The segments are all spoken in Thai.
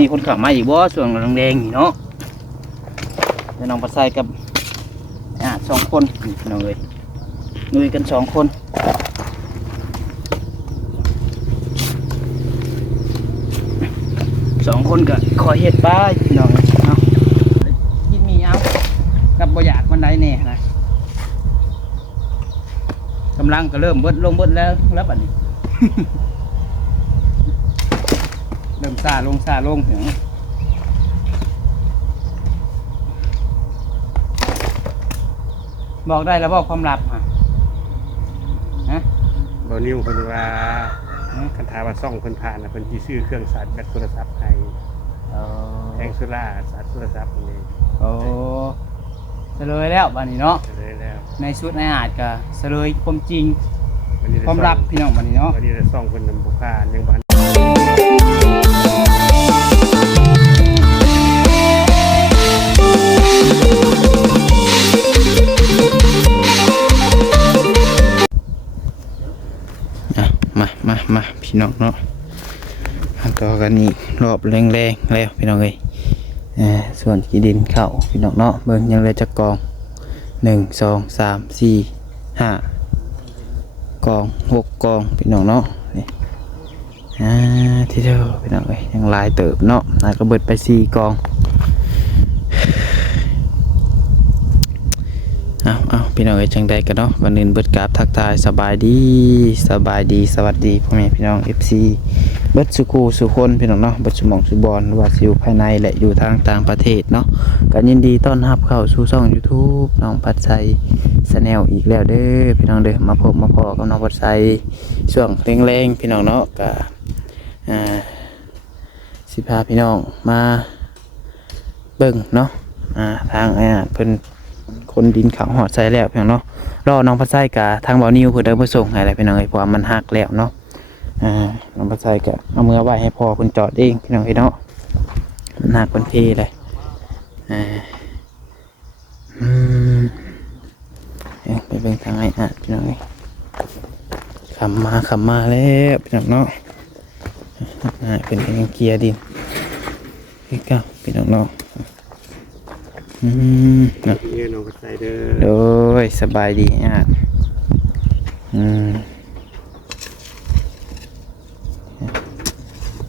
มีคนขับมาอีกบ่ส่วนแดงๆนี่เนาะแต่น้องปัดไซกับ2 คนพี่น้องเลยลุยกัน2 คน2 คนก็คอยเฮ็ดป้าพี่น้องเนาะกินมีเอากับบ่อยากมันได้แน่นะกำลังก็เริ่มเบิดลงเบิดแล้วบัดนี้ เริ่มซาลงถึงบอกได้แล้วบอกความลับฮะ บ่นิ้วเพิ่นว่าคันถามว่าซ่องเพิ่นผ่านน่ะเพิ่นสิซื้อเครื่องชาร์จแบตโทรศัพท์ให้แผงโซล่าชาร์จโทรศัพท์นี่ โอ้เฉลยแล้วบัดนี้เนาะ เลยแล้ว ในชุดในอาจก็เฉลยความจริงความลับพี่น้องบัดนี้เนาะ วันนี้ได้ซ่องเพิ่นนำบ่ผ่านยังบ่ มาพี่น้องเนาะต่อกันนี่รอบแรงแล้วพี่น้องเอ้ยส่วนขี้ดินเข้าพี่น้องเนาะเบิ่งยังเลยจะกอง1 2 3 4 5กอง6กองพี่น้องเนาะนี่ที่เดียวพี่น้องเอ้ยยังลายเติบเนาะก็เบิดไป4 กองเอาพี่น้องเอ้ยจังใดกันเนาะวันนี้เบิดกราบทักทายสบายดีสวัสดีพ่อแม่พี่น้อง FC เบิดสุกูสุคนพี่น้องเนาะเบิดสมองสุบอลว่าอยู่ภายในและอยู่ทางต่างประเทศเนาะก็ยินดีต้อนรับเข้าสู่ช่อง YouTube น้องปัดไซChannelอีกแล้วเด้อพี่น้องเด้อมาพบมาพอกับน้องปัดไซช่วงแรงๆพี่น้องเนาะก็สิพาพี่น้องมาเบิ่งเนาะทางเพิ่นคนดินเขาหอดใส่แล้วพี่น้องเนาะรอน้องพัดไส้กับทางเบานิวเพื่อเดินไปส่งให้อะไรพี่น้องเพราะมันหักแล้วเนาะน้องพัดไส้ก็เอามือไว้ให้พอคุณจอดเองพี่น้องเนาะมันหักเป็นเพเลยไปเป็นทางไหนพี่น้องขับมาแล้วพี่น้องเนาะเป็นเกียร์ดินพี่เก้าพี่น้องเนาะเงินน้องก็ใส่เด้อโดยสบายดี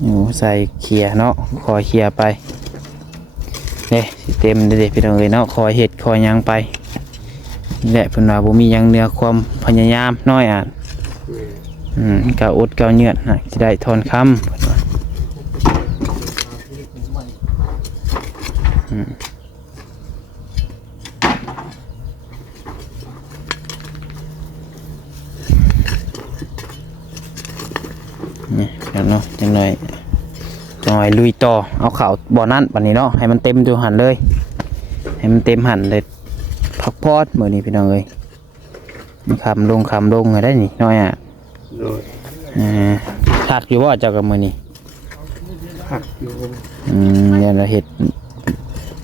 อยู่ใส่เขียเนาะคอยเขียไปเนี่ยเต็มเด็ดพี่น้องเลยเนาะคอยเห็ดคอยยังไปนี่แหละเพิ่นว่าบ่มียังเหนือความพยายามน้อยกะอดกะเหนื่อยจะได้ทอนคำนี่เนาะจังหน่อยลุยต่อเอาข่าวบ่อนั่นปันนี้เนาะให้มันเต็มดูหันเลยให้มันเต็มหันเลยพักพอดมือนี้พี่น้องเลยคำลงได้นี่น้อยผักอยู่ว่าเจ้ากับมือนี้ผักอยู่เนี่ยเราเห็ด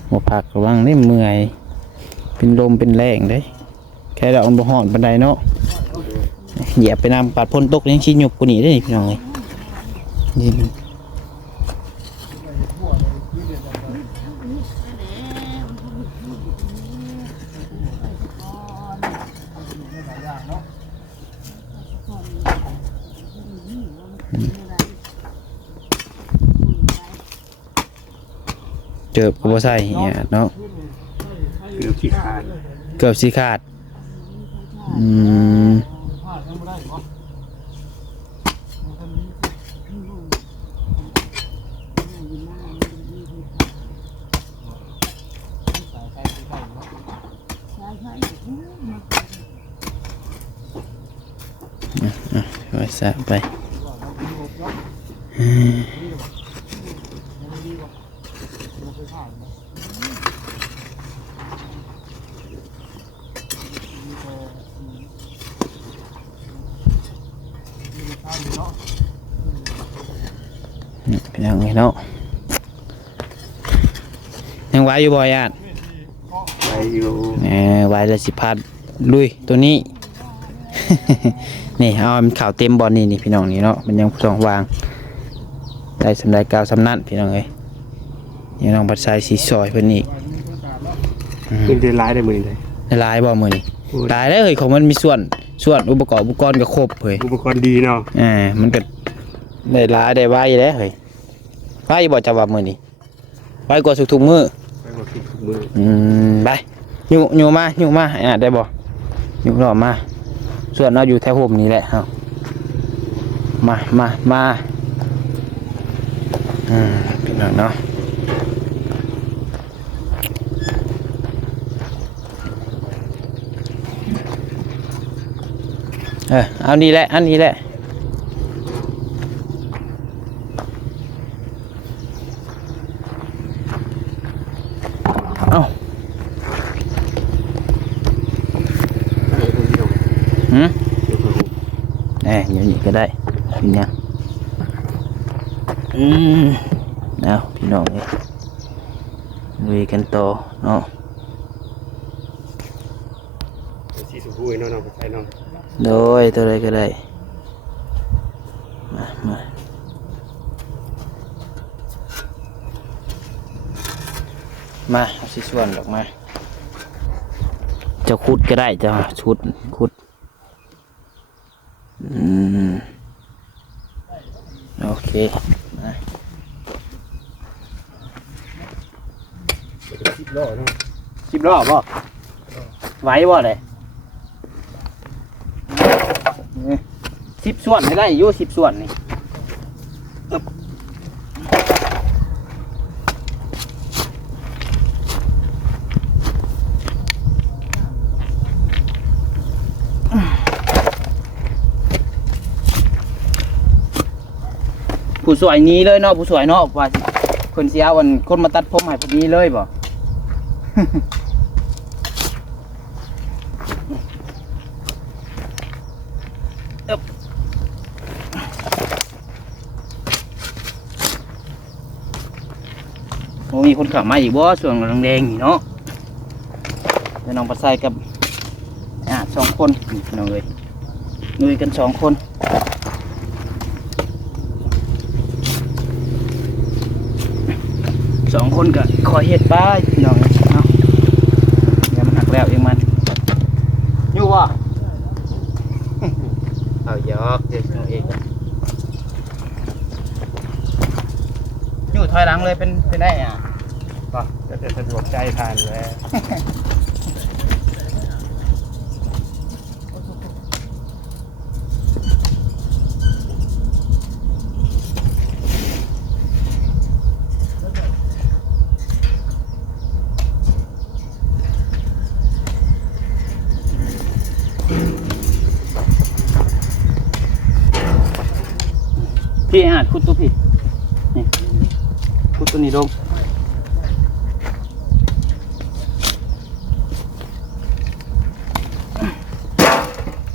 หมูผักระวังได้เมื่อยเป็นลมเป็นแรงได้แค่เราเอาบ่ห่อนบันไดเนาะเหยียบไปนำปัดพ่นตกยังชี้หยุบกูหนีได้พี่น้องเลยยินเกือบกูบ่ใส่เนี่ยเนาะเกือบสิขาดไว้ซะไปเป็นยังไงเนาะยังไหวอยู่บ่อยไหวอยู่ไหวเลยสิพัดลุยตัวนี้ นี่เอามันข่าวเต็มบอลนี่พี่น้องนี่เนาะมันยังสองวางได้สำได้กาวสำนัดพี่น้องเลย ยังน้องปัดสายสีซอยเพิ่นอีก เงินเดือนร้ายได้มื้อนี้ได้ หลายบ่มื้อนี้หลายแล้วเฮ้ยของมันมีส่วนอุปกรณ์ก็ครบเฮ้ย อุปกรณ์ดีเนาะ มันก็ได้หลายได้ไวแล้วเฮ้ยไวบ่จะว่ามื้อนี้ไวกว่าทุกๆมื้อ ไปบ่คิดทุกมื้อ ไปอยู่มาได้บ่อยู่รอมาส่วนเราอยู่แถวห่มนี้แหละเฮามาพี่น้องเนาะเอานี่แหละอันนี้แหละเอาอย่างนี้ก็ได้พี่เนี่ยเอาพี่น้องเลยลุยกันต่อเนาะ สีชมพูเนาะไปใช้เนาะ โดยตัวใดก็ได้มาเอาสิส่วนออกมาจะขุดก็ได้จะขุดโอเคมา 10 ล้อเนาะ 10 รอบบ่ไหวบ่เลย10 ส่วนให้ได้อยู่10 ส่วนนี่ผู้สวยนี้เลยเนาะผู้สวยเนาะว่าคนเสียวันคนมาตัดผมให้พวกนี้เลยบ่ โอ้มีคนขับมาอีกบ่ส่วนแดงๆนี่เนาะจะน้องปัดใส่กับ2 คนน้องเลยนุยกัน2 คน2 คนก็คอยเฮ็ดป้าพี่น้องเนาะเดี๋ยวมันหักแล้วเองมันอยู่บ่ เอายอกเดี๋ยวน้องเองอยู่ถอยหลังเลยเป็นได้ก็จะสะดวกใจทานแล้ว พี่ขุดตัวพี่นี่ขุดตัวนี้ลง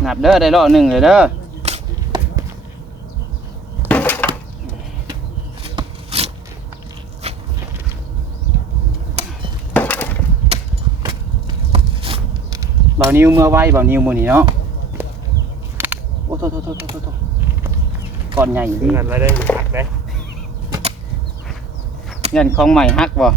นับเด้อได้รอบ 1เลยเด้อเบานิ้วเมื่อไว้เบานิ้วมือนี่เนาะโอ้โทก่อนใหญ่ดิ เงินอะไรได้หักได้ เงินของใหม่ฮักบ่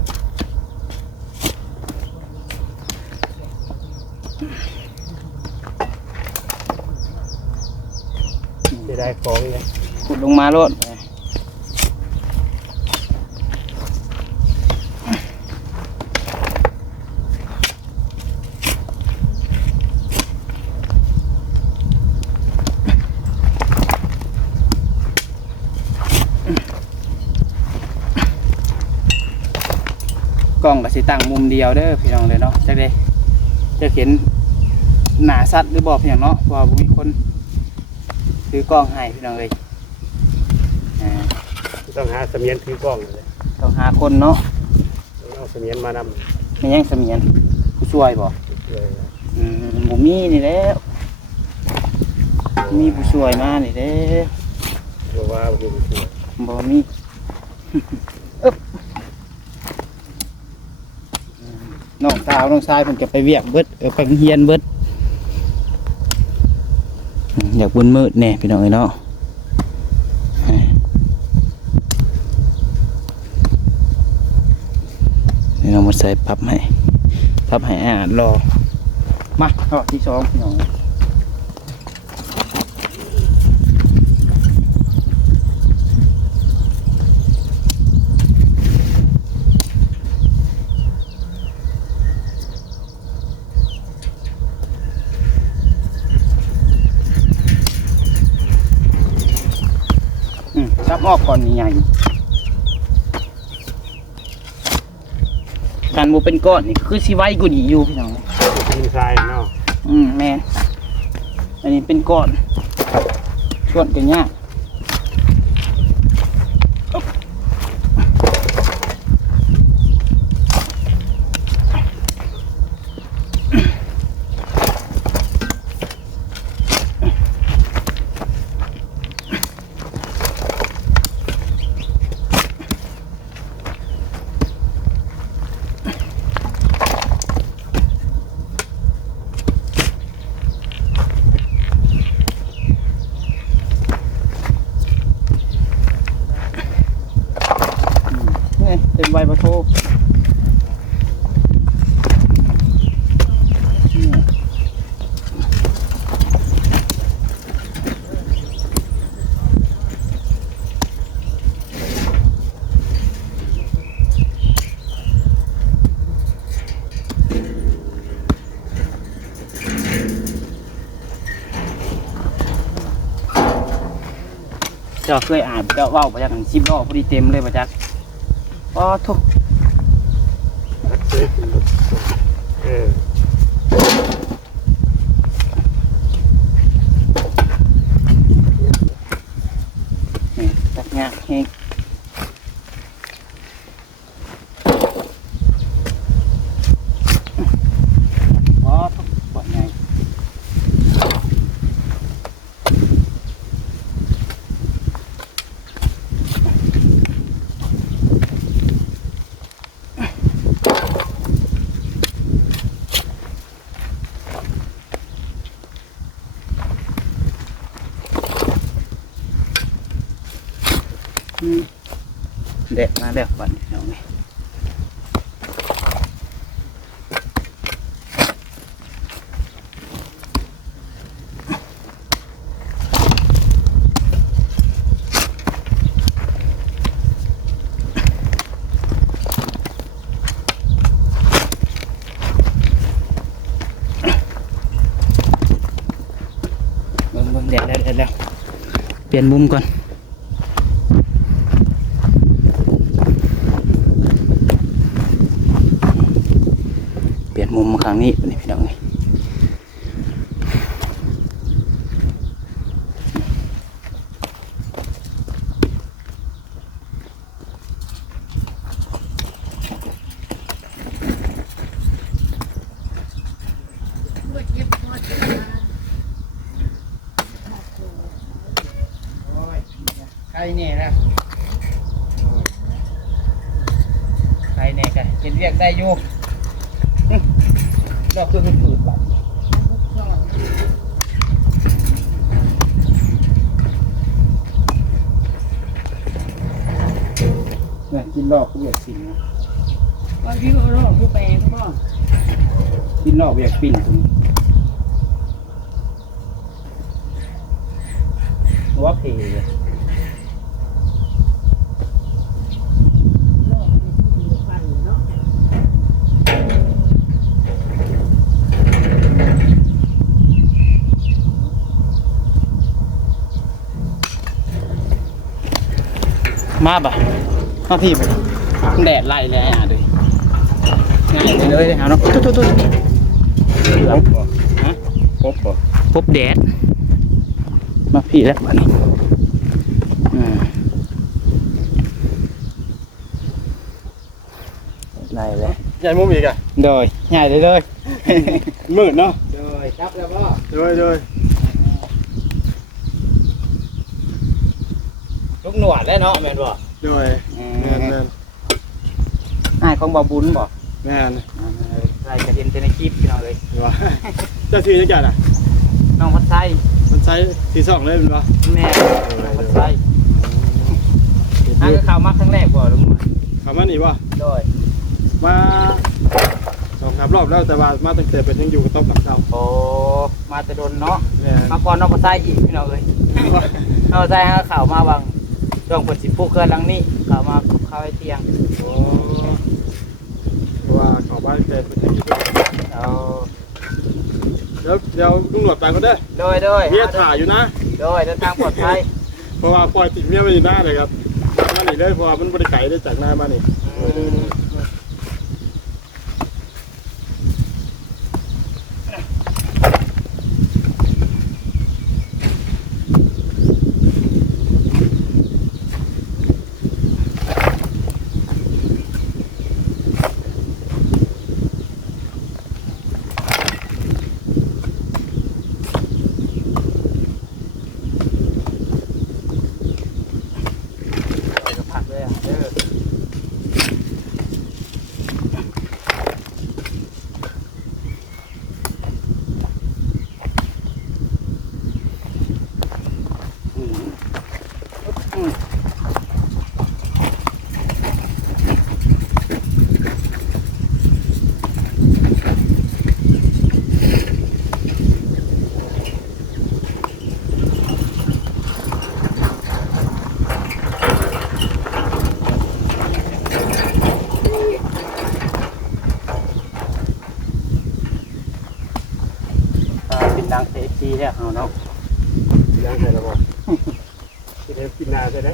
จะได้ของเลย ขุดลงมาโลดกล้องก็สิตั้งมุมเดียวเด้อพี่น้องเลยเนาะจักเด้จะเห็นหน้าสัตว์หรือบ่เพียงเนาะเพราะว่าบ่มีคนถือกล้องให้พี่น้องเลย ต้องหาเสมียนถือกล้องเลย ต้องหาคนเนาะ เอาเสมียนมานำ ไม่ยังเสมียนผู้ช่วยบ่บ่มีนี่แหล้วมีผู้ช่วยมานี่เด้ บอกว่าบ่มีช่วย บ่มีน้องสาวน้องชายเพิ่นก็ไปเวียกเบิดไปเฮียนเบิดอยากบนมืดแน่พี่น้องเอ้ยเนาะ หมดใส่ปรับให้รอมารอบที่สองพี่น้องซับออกก่อนนี่ใหญ่การบูเป็นก้อนนี่คือสิไว้กูดีอยู่พี่น้อง ดินทรายเนาะ แม่อันนี้เป็นก้อนชวนกันยากเป็นใบปะโทเจ้าเคยอ่านเจ้าว่าวประจักษ์10 รอบพอดีเต็มเลยประจักษ์อ๋อทุก เออ นี่ตัดงากเฮงอ๋อทุกปอดไงเด็ดมาแล้วก่อนเอาไงเบิ่งเด็ดแล้วเปลี่ยนมุมก่อนเปลี่ยนมุมมาข้างนี้นี่พี่น้องนี่ใครเนี่ยนะใครเนี่ยกันเห็นเรียกได้อยู่เราคือมันฝืดแบบเนี่ยกินรอบเวียกปิ่นนะว่าพี่รอบผู้แปลงทุกคนกินรอบเวียกปิ่นตรงนี้หัวเพลเลยมาบ่ะมาพี่บ่แดดไล่เลยอ่ะด้วยง่ายเลยเอาเนาะตุ๊พบบ่ฮะพบแดดมาพี่แล้วบ้านี้ไล่เลยใหญ่มุมอีกอ่ะโดยง่ายเลยมืดเนาะโดยครับแล้วก็โดยลูกหนวดได้เนาะแม่นบ่โดยแม่นง่ายของบ่บุญบ่แม่นใส่กระเด็นในคลิปพี่น้องเลยว่าเจ้าชื่อจังอ่ะน้องพัดไส้ที่2เลยเป็นบ่แม่พัดไส้ก็เข้ามาครั้งแรกบ่ลุงเข้ามานี่บ่โดย มา2-3 รอบแล้วแต่ว่ามาตั้งแต่เป็นยังอยู่กับต้องกับเจ้า โอ้มาแต่ดนเนาะ แม่น มาก่อนน้องมาใส่อีกพี่น้องเอ้ย น้องมาใส่ให้ข่าวมาบางช่วงฝนสิปลุกเกินหลังนี้ข่าวมาเข้าไอ้เตียง โอ้เพราะว่าเขาบ้านเป็นยังอยู่ เอา เดี๋ยวลุงหนวดไปก็ได้ โดย เมียถ่ายอยู่นะ โดยเดินทางปลอดภัย เพราะว่าปล่อยติดเมียไว้อยู่หน้าเลยครับมานี่เลยเพราะว่ามันบริไก่ได้จากหน้ามานี่ผักเลยอ่ะเด้อ เป็นดังเซซีแล้วเอาเนาะ ยังไงล่ะบ่ที่เด็กกินนาใช่ไหม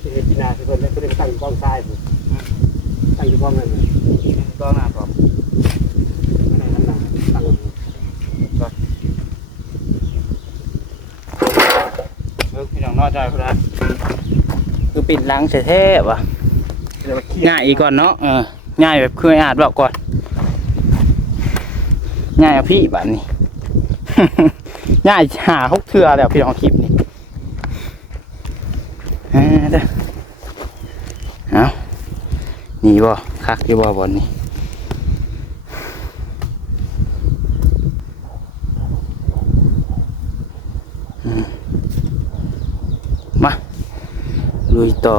ที่เด็กกินนาคือคนเล็กคนเล็กตั้งอยู่บ้องซ้ายผมตั้งอยู่บ้องนั่นเลย ก็น่าพร้อม นั่นนั่นตั้ง พี่น้องนอกใจพระคือปิดหลังเฉยๆว่ะง่ายอีกก่อนเนาะง่ายแบบเคยอ่านบอกก่อนง่ายเอาพี่บ้านนี้ ง่ายหาฮกเทือแล้วพี่น้องคลิปนี้เด้อเอานี่บ่คักอยู่บ่บอลนี่มาลุยต่อ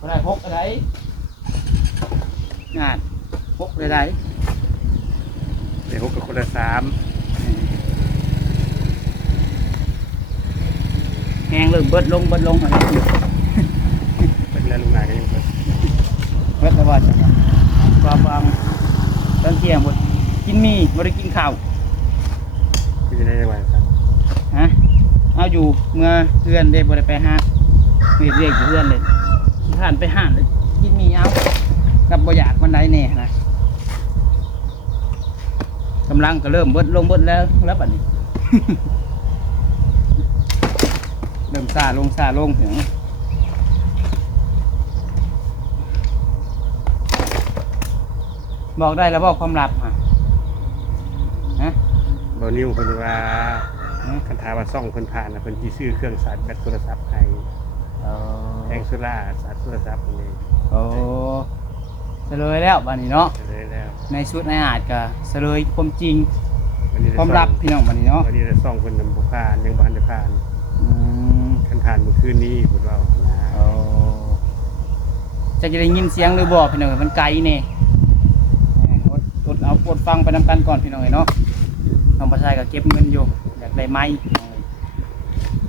อะไรพกอะไรงานพกอะไร เดี๋ยวพบกับคนละ3 แหงเริ่มเบิดลงอะไร เป็นแล้วลุงนายก็ยังเปิด เบิดแล้วว่าจังความฟังตอนเที่ยงหมดกินมีบ่ได้กินข้าว คือจะได้วันครับ ฮะเอาอยู่เมื่อเพื่อนได้บ่ได้ไปหาเรียกอยู่เพื่อนเลยผ่านไปหาเลยกินมีเอากับบ่อยากมันได้แน่นะกำลังก็เริ่มเบิดลงเบิดแล้วบัดนี้ เริ่มซาลงถึงบอกได้แล้วบอกความลับฮะ บอนิวคนว่าคันถามว่าซ่องคนผ่านนะคนที่ซื้อเครื่องชาร์จแบตโทรศัพท์ให้แองโซล่าชาร์จโทรศัพท์นี่ โอ้เฉลยแล้วบัดนี้เนาะ เลยแล้ว ในชุดในอาจก็เฉลยความจริง วันนี้ ความลับพี่น้องบัดนี้เนาะ วันนี้ได้ซ่องคนนำบุผ่านยังบ้านได้ผ่าน อืม คันผ่านเมื่อคืนนี้พูดว่านะ โอ้จะได้ยินเสียงหรือบอกพี่น้องมันไกลเนี่ยอดเอาปวดฟังไปนำกันก่อนพี่น้องเนาะน้องประชายก็เก็บเงินอยู่อยากได้ไม้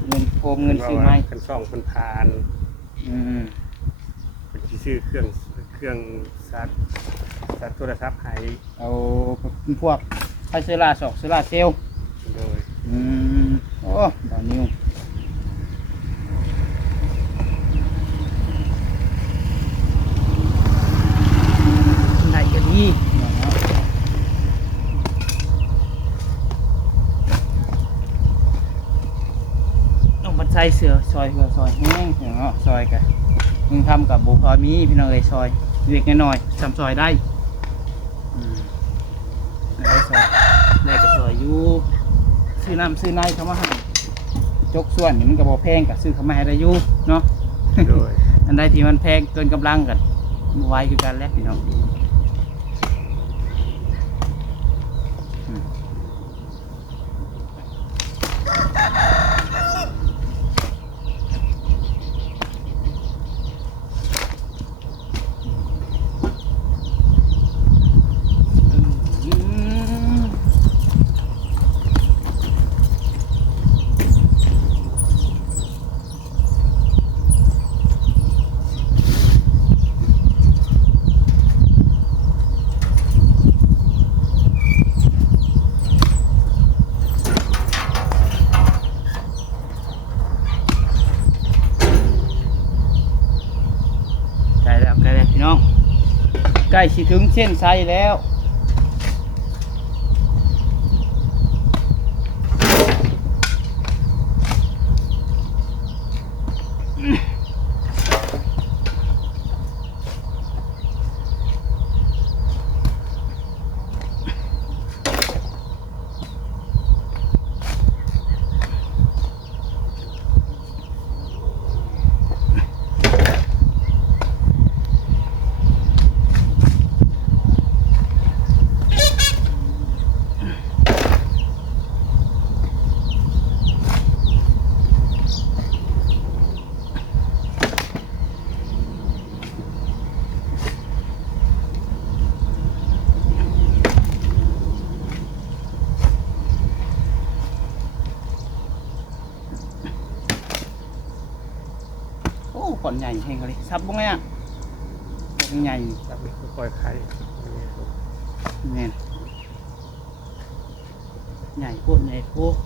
เงินโกมเงินซื้อไม้ คันซ่องคนผ่าน อืม คนที่ซื้อเครื่องชาร์จโทรศัพท์ให้ เอาพวกไฟเซล่าสอกเซล่าเซลล โดย อืมโอ้ดาวนิวได้กันดีน้องบันไซเสือซอยซอยแห้งเนาะซอยกันมึงทำกับบุพอมีพี่น้องเอ้ยซอยเล็กน้อยๆทำซอยได้ได้ซอยได้ก็ซอยอยู่ซื้อน้ำซื้อในเขามาให้จกส่วนนี่มันก็บ่แพงก็ซื้อเขามาให้ได้อยู่เนาะ โดย อันใดที่มันแพงเกินกำลังกันบ่ไหวคือกันแล้วพี่น้อง ล้สิถึงเส้นชัยแล้วก่อนใหญ่แห้งเลยซับบ้างไงอ่ะใหญ่ ซับก็ค่อยไข่ แน่นใหญ่โคตรใหญ่โคตร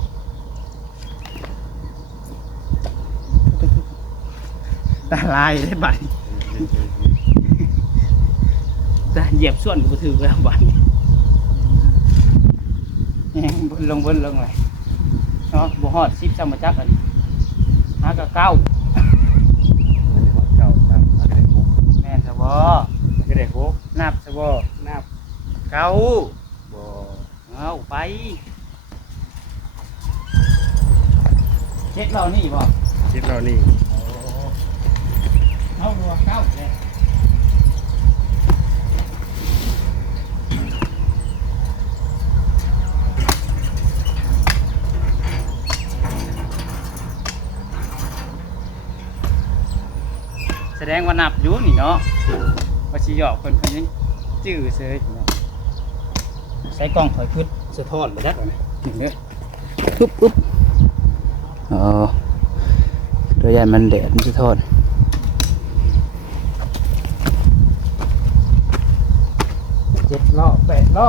ตาลายได้บัดแต่เหยียบส่วนกูถือแล้วบัดแห้งบนลงเลยเนาะบ่ฮอด10ซ้ำมาจักอันหากะเก้า เก่าซ้ำก็ได้หก แม่นซะบ่ ก็ได้หก นับซะบ่ นับ เก้า บ่ เอาไปเช็ดเรานี่บ่ คิดเรานี่ เอารัวเก้าเลยแสดงว่านับอยู่นี่เนาะว่าสิหยอกเพิ่นยังจื้อเสยเนาะใส่กล้องถอยขึ้นสะท้อนไปจักว่านะนี่เด้อปุ๊บอ๋อโดยยันมันแดดมันสะท้อน7 ล้อ 8 ล้อ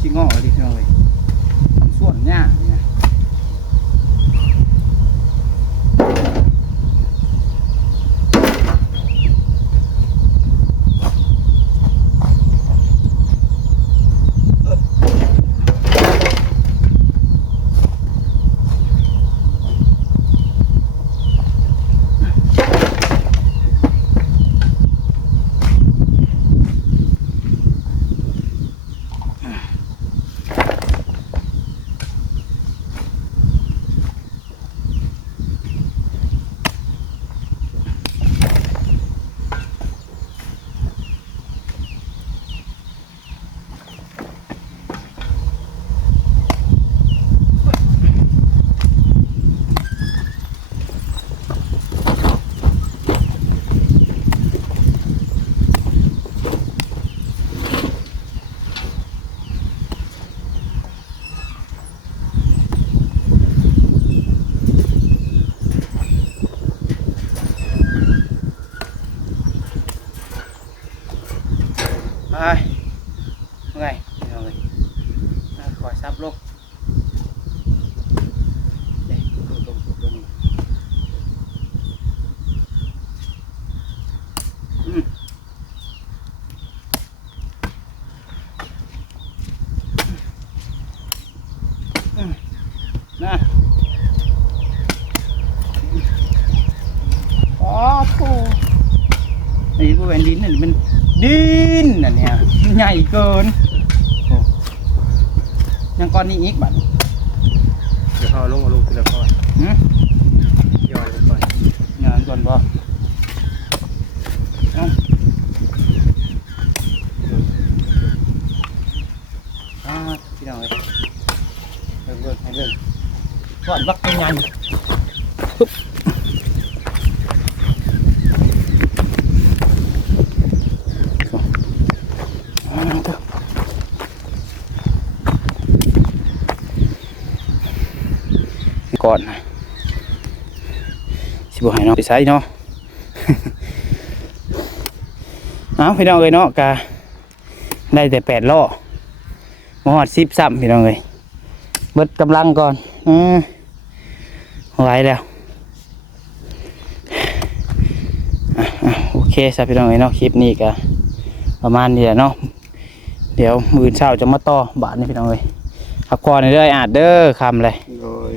ขี้งอดิพี่น้องเอ้ยส่วนยากเนี่ยไปเมื่อยพี่น้องเอ้ยขอซับลงเด็กลงนะอ๋อโธ่ไอ้พวกแผ่นดินนี่มันดินน่ะเนี่ยใหญ่เกินโอ้ยังก้อนนี้อีกบัด เดี๋ยวพอลงมาลงทีละก้อน หืม ย่อยไปก่อน งานก่อนบ่เอ้าพี่น้องเอ้ยเบิ่งให้เบิ่งก่อนบักใหญ่ปุ๊บก่อนนะสิบหายเนาะไปใส่เนาะ เอาพี่น้องเอ้ยเนาะกะได้แต่8 ล้อมาฮอด10ซ้ำพี่น้องเอ้ยเบิดกำลังก่อนไหวแล้ว เคสพี่น้องเอ้ยเนาะคลิปนี้ก็ประมาณนี้แหละเนาะเดี๋ยวมื้อเช้าจะมาต่อบาทนี่พี่น้องเอ้ยพักผ่อนเด้ออาจเด้อคำเลย โดย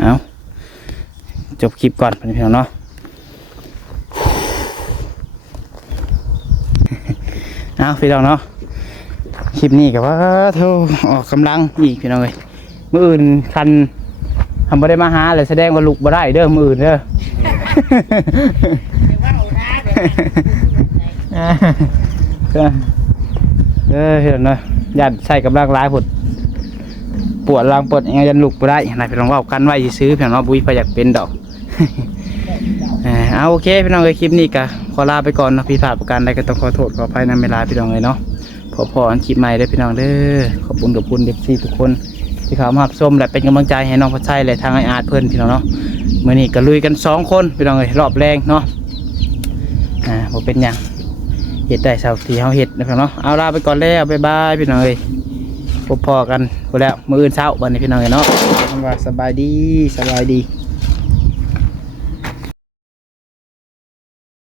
เอาจบคลิปก่อนพี่น้องเนาะเอาพี่น้องเนาะคลิปนี้กับว่าเท่าออกกำลังอีกพี่น้องเลยมื้ออื่นคันทำไม่ได้มาหาเลยแสดงว่าลุกบ่ได้เด้อมื้ออื่นเด้อพี่น้องเนาะยัดใส่กำลังร้ายผดปวดรังปวดยังยันลุกบ่ได้นายพี่น้องว่ากันไว้ซื้อพี่น้องเนาะบุ้ยพอยากเป็นดอกเอาโอเคพี่น้องเลยคลิปนี้ก็ขอลาไปก่อนเนาะพี่ผ่านประการใดก็ต้องขอโทษขออภัยนำเวลาพี่น้องเลยเนาะพออันคลิปใหม่ได้พี่น้องเด้อขอบคุณเด็กซี่ทุกคนที่เขามาชมและเป็นกำลังใจให้น้องพัชชัยและทางไออาร์ตเพื่อนพี่น้องเนาะเมื่อนี้ก็ลุยกัน2 คนพี่น้องเลยรอบแรงเนาะผมเป็นอย่างเห็ดได้สาวที่เขาเห็ดนะครับเนาะเอาลาไปก่อนแล้วบ๊ายบายพี่น้องเลยพอกันพอแล้วมื้ออื่นเช้าวันนี้พี่น้องเลยเนาะว่าสบายดี